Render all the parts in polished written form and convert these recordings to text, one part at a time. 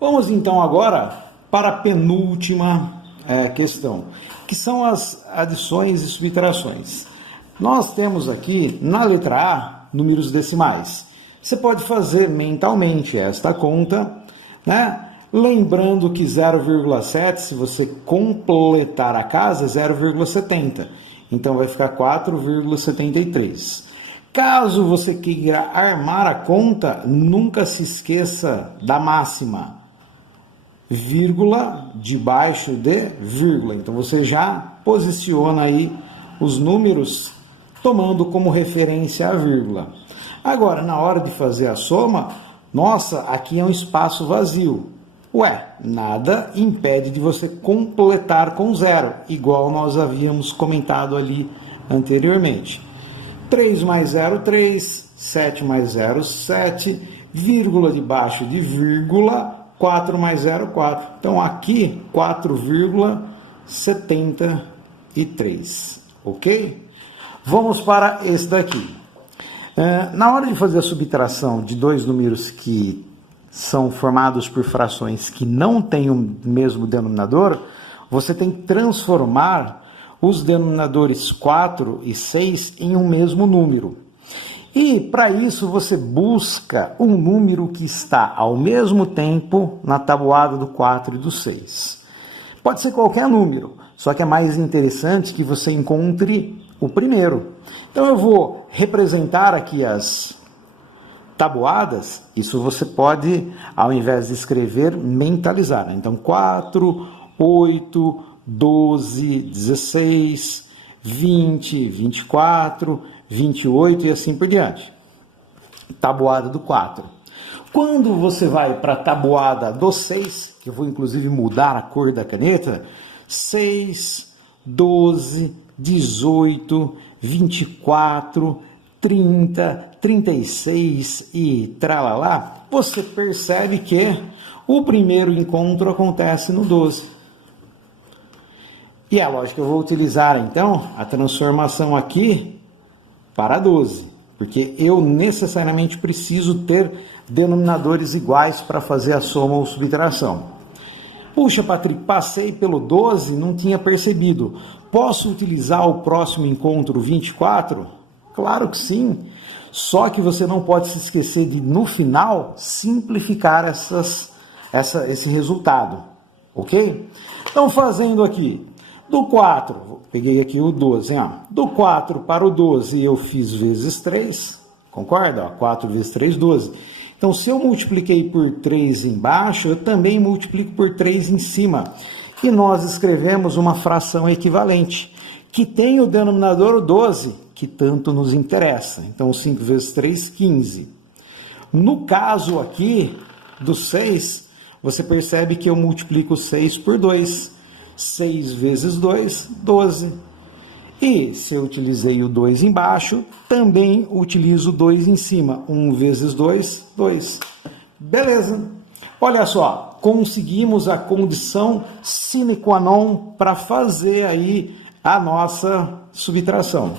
Vamos então agora para a penúltima questão, que são as adições e subtrações. Nós temos aqui na letra A números decimais. Você pode fazer mentalmente esta conta, né? Lembrando que 0,7, se você completar a casa, é 0,70. Então vai ficar 4,73. Caso você queira armar a conta, nunca se esqueça da máxima. Vírgula debaixo de vírgula. Então você já posiciona aí os números tomando como referência a vírgula. Agora, na hora de fazer a soma, nossa, aqui é um espaço vazio. Ué, nada impede de você completar com zero, igual nós havíamos comentado ali anteriormente. 3 mais 0, 3, 7 mais 0, 7, vírgula debaixo de vírgula, 4 mais 0, 4. Então, aqui, 4,73, ok? Vamos para esse daqui. Na hora de fazer a subtração de dois números que são formados por frações que não têm o mesmo denominador, você tem que transformar os denominadores 4 e 6 em um mesmo número. E, para isso, você busca um número que está ao mesmo tempo na tabuada do 4 e do 6. Pode ser qualquer número, só que é mais interessante que você encontre o primeiro. Então, eu vou representar aqui as tabuadas. Isso você pode, ao invés de escrever, mentalizar. Então, 4, 8, 12, 16, 20, 24, 28 e assim por diante. Tabuada do 4. Quando você vai para a tabuada do 6, que eu vou inclusive mudar a cor da caneta, 6, 12, 18, 24, 30, 36 e tralalá, você percebe que o primeiro encontro acontece no 12. E é lógico que eu vou utilizar então a transformação aqui para 12, porque eu necessariamente preciso ter denominadores iguais para fazer a soma ou subtração. Puxa, Patrick, passei pelo 12 e não tinha percebido. Posso utilizar o próximo encontro 24? Claro que sim, só que você não pode se esquecer de, no final, simplificar esse resultado, ok? Então, fazendo aqui, do 4, peguei aqui o 12, ó. Do 4 para o 12 eu fiz vezes 3, concorda? 4 vezes 3, 12. Então, se eu multipliquei por 3 embaixo, eu também multiplico por 3 em cima. E nós escrevemos uma fração equivalente, que tem o denominador 12, que tanto nos interessa. Então, 5 vezes 3, 15. No caso aqui do 6, você percebe que eu multiplico 6 por 2. 6 vezes 2, 12. E se eu utilizei o 2 embaixo, também utilizo o 2 em cima. 1 vezes 2, 2. Beleza. Olha só, conseguimos a condição sine qua non para fazer aí a nossa subtração.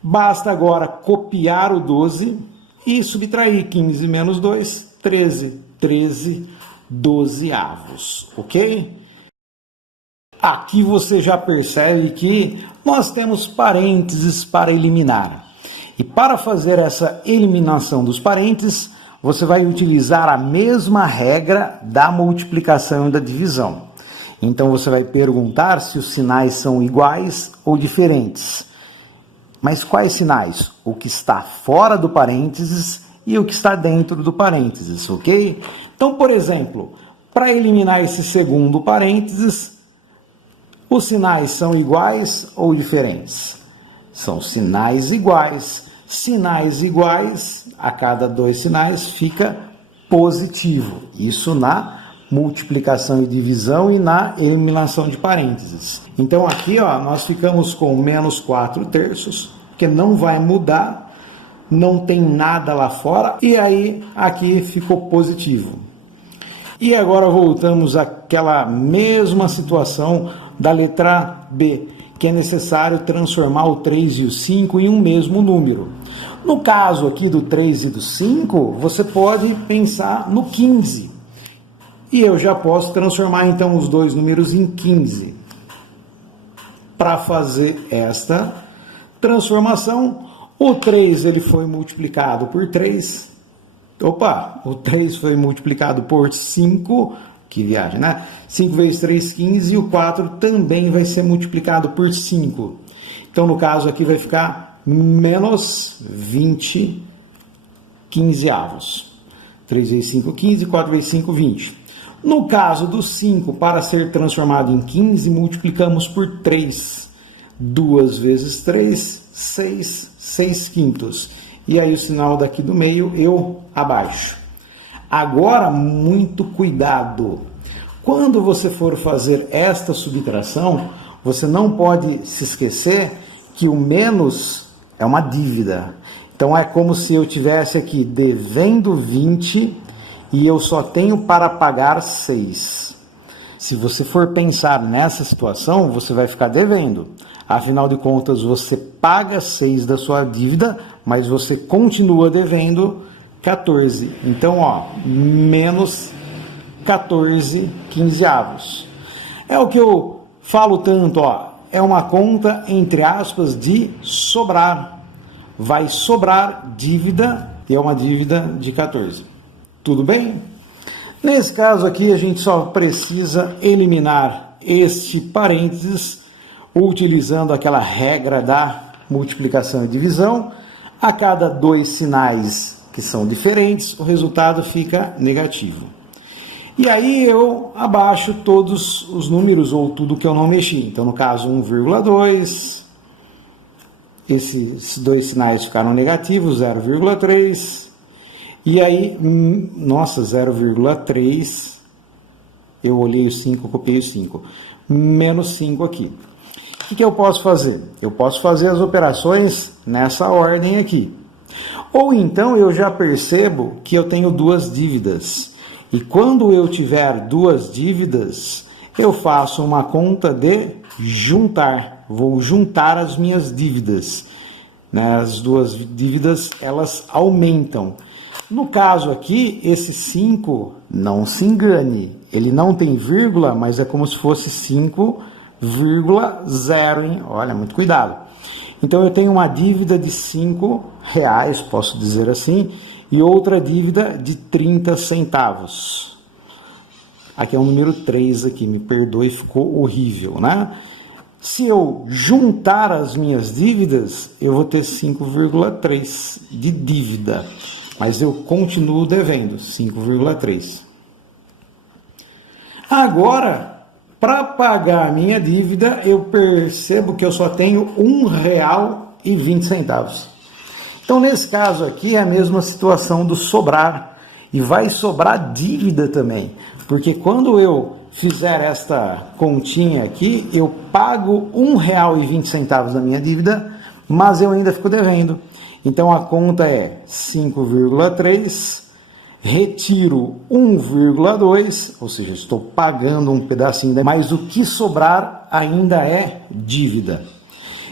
Basta agora copiar o 12 e subtrair 15 menos 2, 13. 13 dozeavos, ok? Aqui você já percebe que nós temos parênteses para eliminar. E para fazer essa eliminação dos parênteses, você vai utilizar a mesma regra da multiplicação e da divisão. Então você vai perguntar se os sinais são iguais ou diferentes. Mas quais sinais? O que está fora do parênteses e o que está dentro do parênteses, ok? Então, por exemplo, para eliminar esse segundo parênteses, os sinais são iguais ou diferentes? São sinais iguais. Sinais iguais, a cada 2 sinais fica positivo. Isso na multiplicação e divisão e na eliminação de parênteses. Então aqui ó, nós ficamos com menos 4 terços, que não vai mudar, não tem nada lá fora, e aí aqui ficou positivo. E agora voltamos àquela mesma situação da letra B, que é necessário transformar o 3 e o 5 em um mesmo número. No caso aqui do 3 e do 5, você pode pensar no 15. E eu já posso transformar então os dois números em 15. Para fazer esta transformação, o 3 ele foi multiplicado por 3. Opa, o 3 foi multiplicado por 5. Que viagem, né? 5 vezes 3, 15. E o 4 também vai ser multiplicado por 5. Então, no caso aqui, vai ficar menos 20 quinzeavos. 3 vezes 5, 15. 4 vezes 5, 20. No caso do 5, para ser transformado em 15, multiplicamos por 3. 2 vezes 3, 6, 6 quintos. E aí o sinal daqui do meio eu abaixo. Agora, muito cuidado. Quando você for fazer esta subtração, você não pode se esquecer que o menos é uma dívida. Então, é como se eu tivesse aqui devendo 20 e eu só tenho para pagar 6. Se você for pensar nessa situação, você vai ficar devendo. Afinal de contas, você paga 6 da sua dívida, mas você continua devendo 14. Então, ó, menos 14 quinzeavos. É o que eu falo tanto, ó. É uma conta, entre aspas, de sobrar. Vai sobrar dívida, e é uma dívida de 14. Tudo bem? Nesse caso aqui, a gente só precisa eliminar este parênteses, utilizando aquela regra da multiplicação e divisão. A cada dois sinais que são diferentes, o resultado fica negativo. E aí eu abaixo todos os números, ou tudo que eu não mexi. Então, no caso, 1,2, esses dois sinais ficaram negativos, 0,3, e aí, nossa, 0,3, eu olhei o 5, copiei o 5, menos 5 aqui. O que eu posso fazer? Eu posso fazer as operações nessa ordem aqui. Ou então eu já percebo que eu tenho duas dívidas. E quando eu tiver duas dívidas, eu faço uma conta de juntar. Vou juntar as minhas dívidas. As duas dívidas, elas aumentam. No caso aqui, esse 5, não se engane, ele não tem vírgula, mas é como se fosse 5,0, hein? Olha, muito cuidado. Então, eu tenho uma dívida de R$5, posso dizer assim, e outra dívida de 30 centavos. Aqui é o número 3, aqui, me perdoe, ficou horrível, né? Se eu juntar as minhas dívidas, eu vou ter 5,3 de dívida, mas eu continuo devendo 5,3. Agora, para pagar a minha dívida, eu percebo que eu só tenho R$1,20. Então, nesse caso aqui, é a mesma situação do sobrar. E vai sobrar dívida também. Porque quando eu fizer esta continha aqui, eu pago R$1,20 da minha dívida, mas eu ainda fico devendo. Então, a conta é 5,3, retiro 1,2, ou seja, estou pagando um pedacinho, mas o que sobrar ainda é dívida.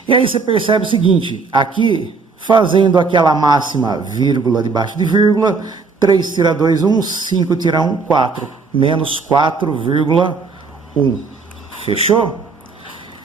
E aí você percebe o seguinte, aqui, fazendo aquela máxima vírgula debaixo de vírgula, 3 tira 2, 1, 5 tira 1, 4, menos 4,1. Fechou?